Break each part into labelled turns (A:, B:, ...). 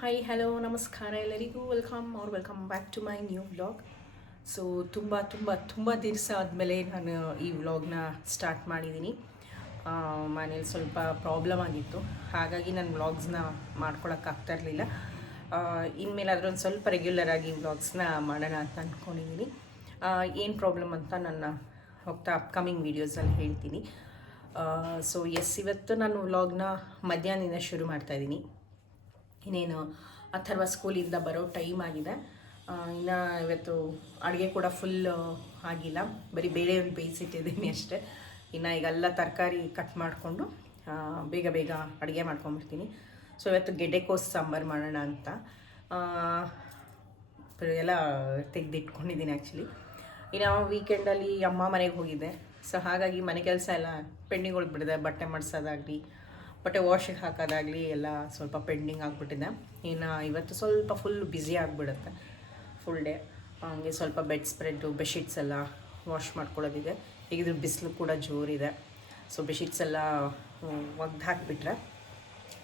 A: Hi hello ನಮಸ್ಕಾರ ಎಲ್ಲರಿಗೂ. Welcome or welcome back to my new vlog so ತುಂಬ ತುಂಬ ತುಂಬ ದಿವಸ ಆದಮೇಲೆ ನಾನು ಈ ವ್ಲಾಗ್ನ ಸ್ಟಾರ್ಟ್ ಮಾಡಿದ್ದೀನಿ ಮನೇಲಿ ಸ್ವಲ್ಪ ಪ್ರಾಬ್ಲಮ್ ಆಗಿತ್ತು. ಹಾಗಾಗಿ ನಾನು ವ್ಲಾಗ್ಸ್ನ ಮಾಡ್ಕೊಳಕ್ಕಾಗ್ತಾ ಇರಲಿಲ್ಲ. ಇನ್ಮೇಲೆ ಅದ್ರೊಂದು ಸ್ವಲ್ಪ ರೆಗ್ಯುಲರ್ ಆಗಿ ವ್ಲಾಗ್ಸ್ನ ಮಾಡೋಣ ಅಂತ ಅಂದ್ಕೊಂಡಿದ್ದೀನಿ ಏನು ಪ್ರಾಬ್ಲಮ್ ಅಂತ ನನ್ನ ಹೋಗ್ತಾ ಅಪ್ಕಮಿಂಗ್ ವೀಡಿಯೋಸಲ್ಲಿ ಹೇಳ್ತೀನಿ. ಸೊ ಎಸ್ ಇವತ್ತು ನಾನು ವ್ಲಾಗ್ನ ಮಧ್ಯಾಹ್ನದಿಂದ ಶುರು ಮಾಡ್ತಾಯಿದ್ದೀನಿ ಇನ್ನೇನು ಅಥರ್ವ ಸ್ಕೂಲಿಂದ ಬರೋ ಟೈಮ್ ಆಗಿದೆ. ಇನ್ನು ಇವತ್ತು ಅಡುಗೆ ಕೂಡ ಫುಲ್ ಆಗಿಲ್ಲ. ಬರೀ ಬೇಳೆ ಒಂದು ಬೇಯಿಸಿಟ್ಟಿದ್ದೀನಿ ಅಷ್ಟೇ. ಇನ್ನು ಈಗೆಲ್ಲ ತರಕಾರಿ ಕಟ್ ಮಾಡಿಕೊಂಡು ಬೇಗ ಬೇಗ ಅಡುಗೆ ಮಾಡ್ಕೊಂಬಿಡ್ತೀನಿ ಸೊ ಇವತ್ತು ಗೆಡ್ಡೆಕೋಸು ಸಾಂಬಾರು ಮಾಡೋಣ ಅಂತ. ಎಲ್ಲ ತೆಗೆದಿಟ್ಕೊಂಡಿದ್ದೀನಿ ಆ್ಯಕ್ಚುಲಿ ಇನ್ನು ವೀಕೆಂಡಲ್ಲಿ ಅಮ್ಮ ಮನೆಗೆ ಹೋಗಿದ್ದೆ ಸೊ ಹಾಗಾಗಿ ಮನೆ ಕೆಲಸ ಎಲ್ಲ, ಪೆಂಡಿಂಗ್ ಬಿಡಿದೆ, ಬಟ್ಟೆ ಮಡ್ಸೋದಾಗಲಿ ಬಟ್ಟೆ ವಾಶಿಗೆ ಹಾಕೋದಾಗಲಿ ಎಲ್ಲ ಸ್ವಲ್ಪ ಪೆಂಡಿಂಗ್ ಆಗಿಬಿಟ್ಟಿದೆ. ಇನ್ನು ಇವತ್ತು ಸ್ವಲ್ಪ ಫುಲ್ ಬ್ಯುಸಿ ಆಗಿಬಿಡುತ್ತೆ. ಫುಲ್ ಡೇ ಹಂಗೆ ಸ್ವಲ್ಪ ಬೆಡ್ ಸ್ಪ್ರೆಡ್ಡು ಬೆಡ್ಶೀಟ್ಸ್ ಎಲ್ಲ ವಾಶ್ ಮಾಡ್ಕೊಳ್ಳೋದಿದೆ. ಈಗ ಇದ್ರ ಬಿಸಿಲು ಕೂಡ ಜೋರಿದೆ. ಸೊ ಬೆಡ್ಶೀಟ್ಸ್ ಎಲ್ಲ ಒಗ್ದು ಹಾಕಿಬಿಟ್ರೆ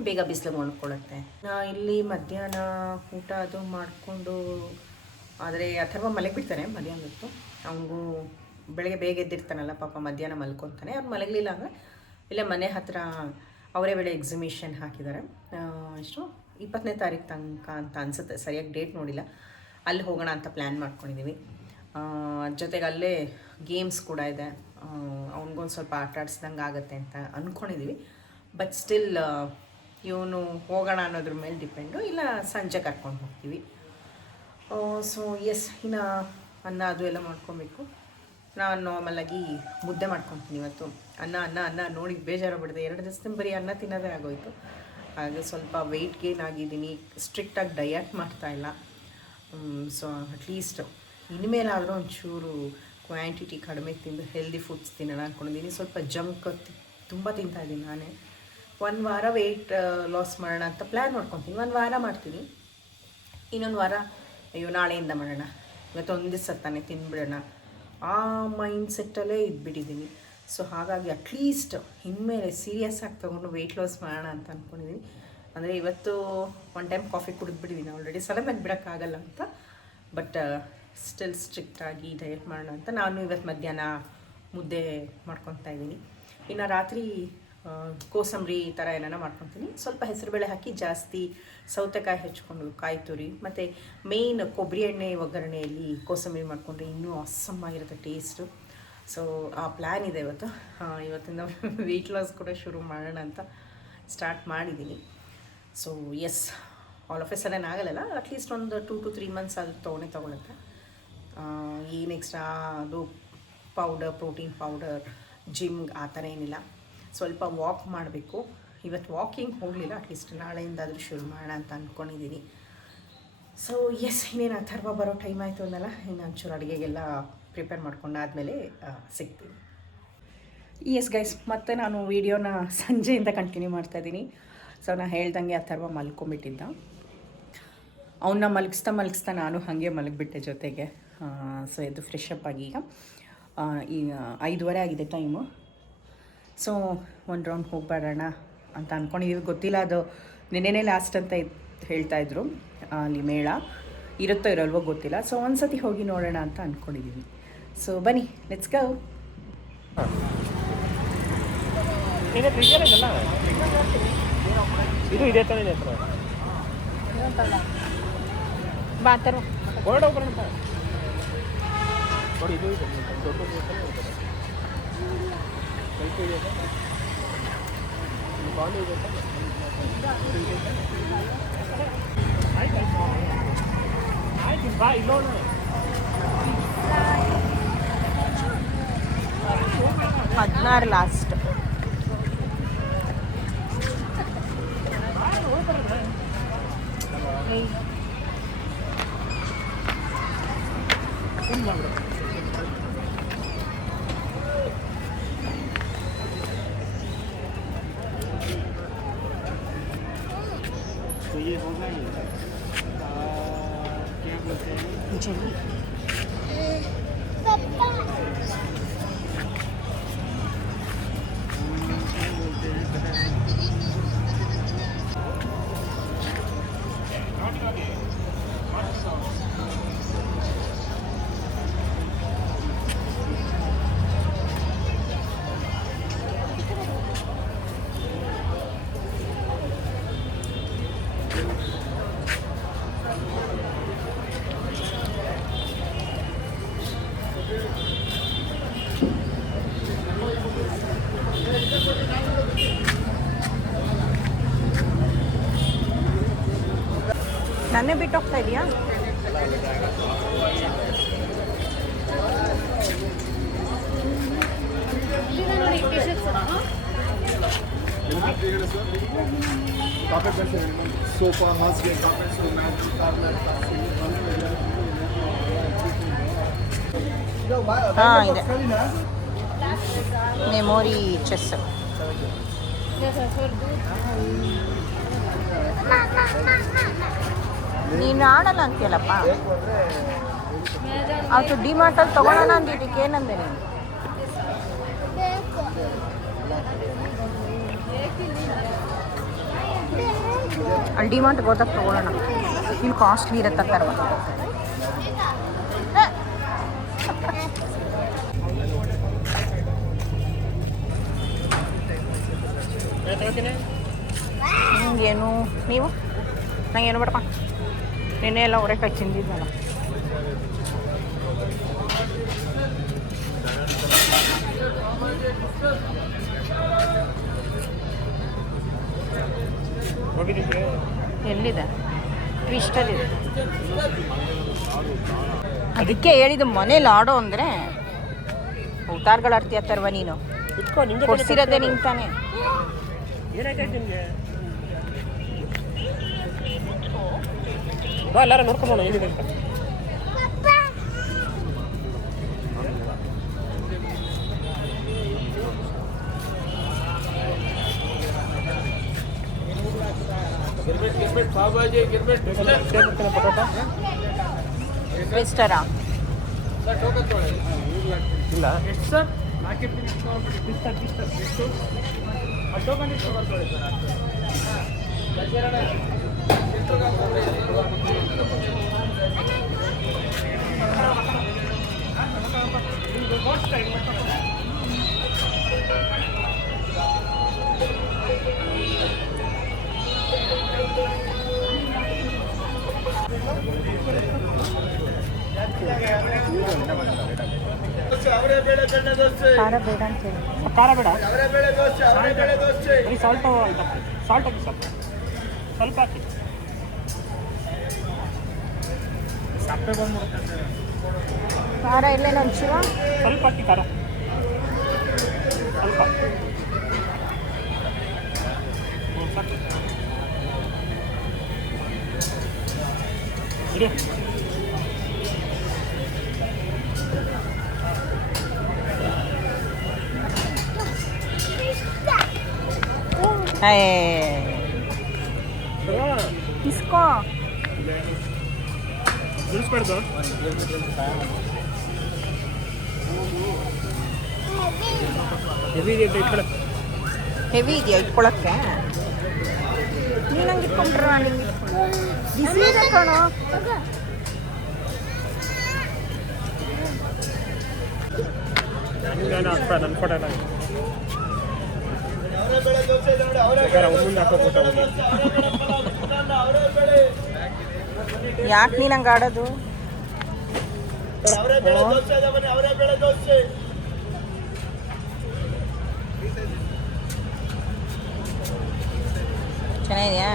A: ಬೇಗ ಬಿಸಿಲು ಒಣಕೊಳ್ಳುತ್ತೆ ನಾ ಇಲ್ಲಿ ಮಧ್ಯಾಹ್ನ ಊಟ ಅದು ಮಾಡಿಕೊಂಡು, ಆದರೆ ಅಥರ್ವ ಮಲಗಿ ಬಿಡ್ತಾನೆ ಮಧ್ಯಾಹ್ನ ಹೊತ್ತು. ಅವನಿಗೂ ಬೆಳಗ್ಗೆ ಬೇಗ ಎದ್ದಿರ್ತಾನಲ್ಲ ಪಾಪ ಮಧ್ಯಾಹ್ನ ಮಲ್ಕೊತಾನೆ. ಅವ್ರು ಮಲಗಲಿಲ್ಲ ಅಂದರೆ, ಇಲ್ಲೇ ಮನೆ ಹತ್ರ ಅವರೇ ವೇಳೆ ಎಕ್ಸಿಮಿಷನ್ ಹಾಕಿದ್ದಾರೆ. ಎಷ್ಟು, ಇಪ್ಪತ್ತನೇ ತಾರೀಕು ತನಕ ಅಂತ ಅನಿಸುತ್ತೆ. ಸರಿಯಾಗಿ ಡೇಟ್ ನೋಡಿಲ್ಲ. ಅಲ್ಲಿ ಹೋಗೋಣ ಅಂತ ಪ್ಲ್ಯಾನ್ ಮಾಡ್ಕೊಂಡಿದ್ದೀವಿ ಜೊತೆಗೆ ಅಲ್ಲೇ ಗೇಮ್ಸ್ ಕೂಡ ಇದೆ. ಅವ್ನಿಗೊಂದು ಸ್ವಲ್ಪ ಆಟ ಆಡಿಸ್ದಂಗೆ ಆಗುತ್ತೆ ಅಂತ ಅಂದ್ಕೊಂಡಿದ್ದೀವಿ ಬಟ್ ಸ್ಟಿಲ್ ಇವನು ಹೋಗೋಣ ಅನ್ನೋದ್ರ ಮೇಲೆ ಡಿಪೆಂಡು ಇಲ್ಲ ಸಂಜೆ ಕರ್ಕೊಂಡು ಹೋಗ್ತೀವಿ. ಸೊ ಎಸ್ ಇನ್ನು ಅನ್ನ ಅದು ಎಲ್ಲ ಮಾಡ್ಕೊಬೇಕು. ನಾನು ನಾರ್ಮಲಾಗಿ ಮುದ್ದೆ ಮಾಡ್ಕೊತೀನಿ ಇವತ್ತು. ಅನ್ನ ಅನ್ನ ಅನ್ನ ನೋಡಿ ಬೇಜಾರು ಬಿಡಿದೆ ಎರಡು ದಿವಸದಿಂದ ಬರೀ ಅನ್ನ ತಿನ್ನೋದೇ ಆಗೋಯ್ತು. ಹಾಗೆ ಸ್ವಲ್ಪ ವೆಯ್ಟ್ ಗೇನ್ ಆಗಿದ್ದೀನಿ. ಸ್ಟ್ರಿಕ್ಟಾಗಿ ಡಯಟ್ ಮಾಡ್ತಾ ಇಲ್ಲ. ಸೊ ಅಟ್ಲೀಸ್ಟ್ ಇನ್ಮೇಲಾದರೂ ಒಂಚೂರು ಕ್ವಾಂಟಿಟಿ ಕಡಿಮೆ ತಿಂದು ಹೆಲ್ದಿ ಫುಡ್ಸ್ ತಿನ್ನೋಣ ಅಂದ್ಕೊಂಡಿದ್ದೀನಿ ಸ್ವಲ್ಪ ಜಂಕ್ ತುಂಬ ತಿಂತಾ ಇದ್ದೀನಿ ನಾನೇ. ಒಂದು ವಾರ ವೆಯ್ಟ್ ಲಾಸ್ ಮಾಡೋಣ ಅಂತ ಪ್ಲ್ಯಾನ್ ಮಾಡ್ಕೊತೀನಿ. ಒಂದು ವಾರ ಮಾಡ್ತೀನಿ. ಇನ್ನೊಂದು ವಾರ ಅಯ್ಯೋ ನಾಳೆಯಿಂದ ಮಾಡೋಣ. ಇವತ್ತು ಒಂದು ದಿವಸ ತಾನೇ ತಿಂದ್ಬಿಡೋಣ ಆ ಮೈಂಡ್ ಸೆಟ್ಟಲ್ಲೇ ಇದ್ಬಿಟ್ಟಿದ್ದೀನಿ ಸೊ ಹಾಗಾಗಿ ಅಟ್ಲೀಸ್ಟ್ ಇನ್ಮೇಲೆ ಸೀರಿಯಸ್ ಆಗಿ ತೊಗೊಂಡು ವೆಯ್ಟ್ ಲಾಸ್ ಮಾಡೋಣ ಅಂತ ಅಂದ್ಕೊಂಡಿದ್ದೀನಿ ಅಂದರೆ ಇವತ್ತು ಒನ್ ಟೈಮ್ ಕಾಫಿ ಕುಡಿದ್ಬಿಟ್ಟಿದ್ದೀನಿ ಆಲ್ರೆಡಿ ಸಡನ್ನಾಗಿ ಬಿಡೋಕ್ಕಾಗಲ್ಲ ಅಂತ. ಬಟ್ ಸ್ಟಿಲ್ ಸ್ಟ್ರಿಕ್ಟಾಗಿ ಡಯಟ್ ಮಾಡೋಣ ಅಂತ ನಾನು ಇವತ್ತು ಮಧ್ಯಾಹ್ನ ಮುದ್ದೆ ಮಾಡ್ಕೊತಾ ಇದ್ದೀನಿ. ಇನ್ನು ರಾತ್ರಿ ಕೋಸಂಬರಿ ಈ ಥರ ಏನಾರ ಮಾಡ್ಕೊತೀನಿ. ಸ್ವಲ್ಪ ಹೆಸರುಬೇಳೆ ಹಾಕಿ ಜಾಸ್ತಿ ಸೌತೆಕಾಯಿ ಹೆಚ್ಕೊಂಡು ಕಾಯಿ ತುರಿ ಮತ್ತು ಮೇಯ್ನ್ ಕೊಬ್ಬರಿ ಎಣ್ಣೆ ಒಗ್ಗರಣೆಯಲ್ಲಿ ಕೋಸಂಬರಿ ಮಾಡಿಕೊಂಡ್ರೆ ಇನ್ನೂ ಆಗಿರುತ್ತೆ ಟೇಸ್ಟು ಸೊ ಆ ಪ್ಲ್ಯಾನ್ ಇದೆ ಇವತ್ತು. ಇವತ್ತಿಂದ ವೆಯ್ಟ್ ಲಾಸ್ ಕೂಡ ಶುರು ಮಾಡೋಣ ಅಂತ ಸ್ಟಾರ್ಟ್ ಮಾಡಿದ್ದೀನಿ so as all of a sudden ಆಗಲ್ಲ ಅಟ್ಲೀಸ್ಟ್ ಒಂದು ಟೂ ಟು ತ್ರೀ ಮಂತ್ಸ್ ಅದು ತೊಗೊಂಡೇ ತೊಗೊಳುತ್ತೆ. ಏನು ನೆಕ್ಸ್ಟ್ ಅದು ಪೌಡರ್ ಪ್ರೋಟೀನ್ ಪೌಡರ್ ಜಿಮ್ ಆ ಥರ ಏನಿಲ್ಲ. ಸ್ವಲ್ಪ ವಾಕ್ ಮಾಡಬೇಕು. ಇವತ್ತು ವಾಕಿಂಗ್ ಹೋಗಲಿಲ್ಲ ಅಟ್ಲೀಸ್ಟ್ ನಾಳೆಯಿಂದಾದರೂ ಶುರು ಮಾಡೋಣ ಅಂತ ಅಂದ್ಕೊಂಡಿದ್ದೀನಿ ಸೊ ಎಸ್ ಇನ್ನೇನು ಅಥರ್ವ ಬರೋ ಟೈಮ್ ಆಯಿತು ಅನ್ನಲ್ಲ ಇನ್ನು ಒಂಚೂರು ಅಡುಗೆಗೆಲ್ಲ ಪ್ರಿಪೇರ್ ಮಾಡ್ಕೊಂಡಾದಮೇಲೆ ಸಿಗ್ತೀನಿ. ಎಸ್ ಗೈಸ್ ಮತ್ತೆ ನಾನು ವೀಡಿಯೋನ ಸಂಜೆಯಿಂದ ಕಂಟಿನ್ಯೂ ಮಾಡ್ತಾಯಿದ್ದೀನಿ ಸೊ ನಾನು ಹೇಳ್ದಂಗೆ ಅಥರ್ವ ಮಲ್ಕೊಂಬಿಟ್ಟಿದ್ದ. ಅವನ್ನ ಮಲಗಿಸ್ತಾ ಮಲಗಿಸ್ತಾ ನಾನು ಹಾಗೆ ಮಲಗಿಬಿಟ್ಟೆ ಜೊತೆಗೆ. ಸೊ ಎದ್ದು ಫ್ರೆಶ್ ಅಪ್ ಆಗಿ ಈಗ ಈಗ ಐದುವರೆ ಆಗಿದೆ ಟೈಮು ಸೊ ಒಂದು ರೌಂಡ್ ಹೋಗ್ಬೇಡೋಣ ಅಂತ ಅಂದ್ಕೊಂಡಿದ್ದೀವಿ ಗೊತ್ತಿಲ್ಲ ಅದು ನೆನ್ನೆನೇ ಲಾಸ್ಟ್ ಅಂತ ಇತ್ತು ಹೇಳ್ತಾ ಇದ್ರು ಅಲ್ಲಿ ಮೇಳ ಇರುತ್ತೋ ಇರೋಲ್ವೋ ಗೊತ್ತಿಲ್ಲ. ಸೊ ಒಂದು ಸತಿ ಹೋಗಿ ನೋಡೋಣ ಅಂತ ಅಂದ್ಕೊಂಡಿದ್ದೀವಿ ಸೊ ಬನ್ನಿ ಲೆಟ್ಸ್ ಗೋ
B: ಇದೆ ಇದು ಇದೆ ತಾನೇ ಹತ್ರ
A: ಬಾತರು
B: ಹೊರಡ ಹೋಗೋಣ ನೋಡಿ ಇದು ಇದೆ ದೊಡ್ಡ. ಬೇಕಲ್ಲ ಇದೆ Thank you.
A: ನಾನೇ ಬಿಟ್ಟು ಹೋಗ್ತಾ ಇದೆಯಾ ಸೋಫಾ ಹಾಸಿಗೆ ಮೆಮೊರಿ ಚೆಸ್ Mama. ನೀನು ಆಡಲ್ಲ ಅಂತೀಯಲ್ಲಪ್ಪ? ಅವತ್ತು ಡಿಮಾರ್ಟಲ್ಲಿ ತೊಗೊಳೋಣ ಅಂದಿದ್ದಕ್ಕೆ ಏನಂದೆ ನೀನು? ಅಲ್ಲಿ ಡಿಮಾರ್ಟ್ಗೆ ಹೋದಾಗ ತಗೊಳ್ಳೋಣ ಇಲ್ಲಿ ಕಾಸ್ಟ್ಲಿ ಇರುತ್ತೆ ತರುವ ನಿಮ್ಗೇನು ನೀವು? ನಂಗೇನು ಬೇಡಪ್ಪ. ನಿನ್ನೆ ಎಲ್ಲ ಅವರೆಕಾಯಿ ತಿಂದಿದ್ದಲ್ಲ.
B: ಹೋಗಿದ್ದೀವಿ
A: ಎಲ್ಲಿದೆ ಟ್ವಿಸ್ಟಲ್ಲಿದೆ ಅದಕ್ಕೆ ಹೇಳಿದ್ದು ಮನೇಲಿ ಆಡೋ ಅಂದರೆ ಅವತಾರ್ಗಳು ಆಡ್ತೀಯ ತರ್ವ ನೀನು. ಕೊಡ್ಸಿರೋದೇ ನಿಂತಾನೆ. ತಾನೆ
B: ಏನಾಯ್ತಾಯ್ತು ನಿಮಗೆ ಬಾ ಎಲ್ಲಾರ ನೋಡ್ಕೊಂಬೋಣ ಏನಿದೆ ಅಂತ
A: ಟ್ವಿಸ್ಟರಾ
B: ಇಲ್ಲ. ಎಷ್ಟು ಸರ್? ಎಷ್ಟು?
A: ಖಾರ ಬೇಡ ಅಂತ ಹೇಳಿ.
B: ಖಾರ ಬೇಡ? ಬರೀ ಸಾಲ್ಟ್ ಸಾಲ್ಟ್ ಹಾಕಿ. ಸ್ವಲ್ಪ ಸ್ವಲ್ಪ ಹಾಕಿ. ಸಪ್ಪೆ ಬಂದ್ಬಿಡುತ್ತೆ
A: ಖಾರ ಇಲ್ಲೇನು ಒಂಚೂರು
B: ಸ್ವಲ್ಪ ಹಾಕಿ ಖಾರ. ಸ್ವಲ್ಪ. ಇಡಿ.
A: ಇಸ್ಕೋ
B: ನಿಲ್ಲಿಸ್ಬಾರ್ದು ಹೆವಿ ಇದೆ ಇಟ್ಕೊಳ್ಳಿ
A: ಹೆವಿ ಇದೆಯಾ ಇಟ್ಕೊಳಕ್ಕೆ ನೀನು ಹಂಗೆ ಇಟ್ಕೊಂಡ್ರ ನಾನು ಹಿಂಗೆ ಬಿಸಿ ಇದೆ ಕಣೋ
B: ನನಗೆ ನಾನು ಹಾಕ್ಬೇಡ ನನ್ನ ಫೋಟೋ ಎಲ್ಲ ಬೇಕಾದ್ರೆ ಅವ್ರ ಮುಂದೆ ಹಾಕೋಬಿಟ್ಟು ಹೋಗಿ
A: ಯಾಕೆ ನೀನ್ ಹಂಗ ಆಡೋದು? ಚೆನ್ನಾಗಿದೆಯಾ?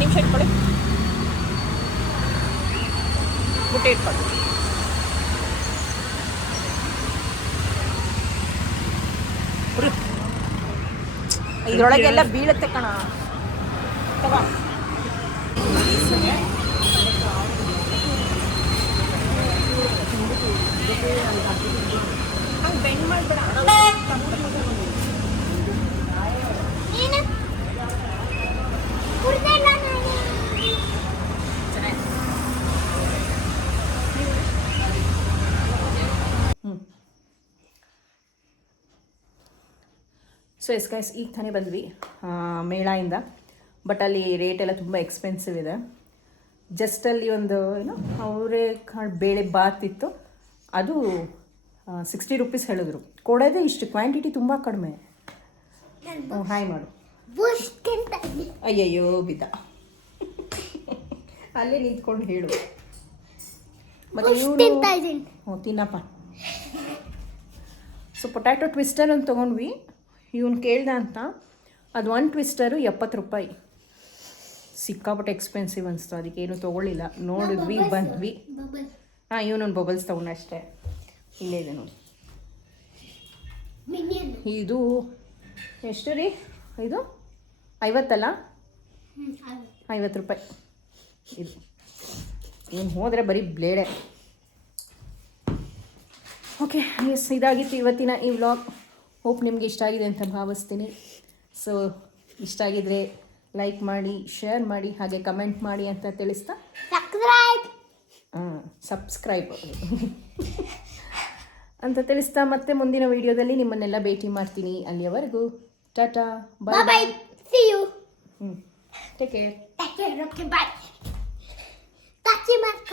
A: ನಿಮಿಷ ಇಟ್ಕೊಳ್ಳಿ. ಬುಟ್ಟಿ ಇಟ್ಕೊಳ್ಳಿ. ಇದ್ರೊಳಗೆಲ್ಲ ಬೀಳುತ್ತೆ ಕಣ. ತಗೋ ಹಂಗೆ ಬೆಂಡ್ ಮಾಡ್ಬೇಡ ಸೊ ಎಸ್ ಗೈಸ್ ಈಗ ತಾನೇ ಬಂದ್ವಿ ಮೇಳಾಯಿಂದ. ಬಟ್ ಅಲ್ಲಿ ರೇಟ್ ಎಲ್ಲ ತುಂಬ ಎಕ್ಸ್ಪೆನ್ಸಿವ್ ಇದೆ. ಜಸ್ಟ್ ಅಲ್ಲಿ ಒಂದು ಏನು ಅವರೇ ಕಾಳು ಬೇಳೆ ಬಾತ್ ಇತ್ತು. ಅದು ಸಿಕ್ಸ್ಟಿ ರುಪೀಸ್ ಹೇಳಿದ್ರು. ಕೊಡೋದೇ ಇಷ್ಟು ಕ್ವಾಂಟಿಟಿ ತುಂಬ ಕಡಿಮೆ. ಹಾಯ್ ಮಾಡು. ಅಯ್ಯಯ್ಯೋ ಬಿದ್ದ. ಅಲ್ಲೇ ನಿಂತ್ಕೊಂಡು ಹೇಳು. ಮತ್ತೆ ಇವನು ತಿನ್ನಪ್ಪ. ಸೊ ಪೊಟ್ಯಾಟೊ ಟ್ವಿಸ್ಟರ್ ಅಂತ ತೊಗೊಂಡ್ವಿ. ಇವನು ಕೇಳ್ದ ಅಂತ ಅದು ಒನ್ ಟ್ವಿಸ್ಟರು ಎಪ್ಪತ್ತು ರೂಪಾಯಿ. ಸಿಕ್ಕಾಪಟ್ಟೆ ಎಕ್ಸ್ಪೆನ್ಸಿವ್ ಅನಿಸ್ತು ಅದಕ್ಕೆ ಏನು ತೊಗೊಳ್ಳಿಲ್ಲ. ನೋಡಿದ್ವಿ ಬಂದ್ವಿ. ಹಾಂ ಇವನೊಂದು ಬಬಲ್ಸ್ ತೊಗೊಂಡ ಅಷ್ಟೇ. ಇಲ್ಲೇ ಇದೆ ನೋಡಿ. ಇದು ಎಷ್ಟು ರೀ? ಇದು ಐವತ್ತಲ್ಲ ಐವತ್ತು. ರೂಪಾಯಿ. ಇದು. ಏನು ಹೋದರೆ ಬರೀ ಬ್ಲೇಡೆ. ಓಕೆ ಎಸ್ ಇದಾಗಿತ್ತು ಇವತ್ತಿನ ಈ ವ್ಲಾಗ್ ಹೋಪ್ ನಿಮ್ಗೆ ಇಷ್ಟ ಆಗಿದೆ ಅಂತ ಭಾವಿಸ್ತೀನಿ. ಸೊ ಇಷ್ಟ ಆಗಿದ್ರೆ ಲೈಕ್ ಮಾಡಿ ಶೇರ್ ಮಾಡಿ ಹಾಗೆ ಕಮೆಂಟ್ ಮಾಡಿ ಅಂತ ತಿಳಿಸ್ತಾ.
C: ಹಾಂ
A: ಸಬ್ಸ್ಕ್ರೈಬ್ ಅಂತ ತಿಳಿಸ್ತಾ ಮತ್ತೆ ಮುಂದಿನ ವಿಡಿಯೋದಲ್ಲಿ ನಿಮ್ಮನ್ನೆಲ್ಲ ಭೇಟಿ ಮಾಡ್ತೀನಿ ಅಲ್ಲಿಯವರೆಗೂ. Tata
C: bye
A: bye
C: see you
A: ಹ್ಞೂ take care
C: take care okay bye ಕಾಚಿ mark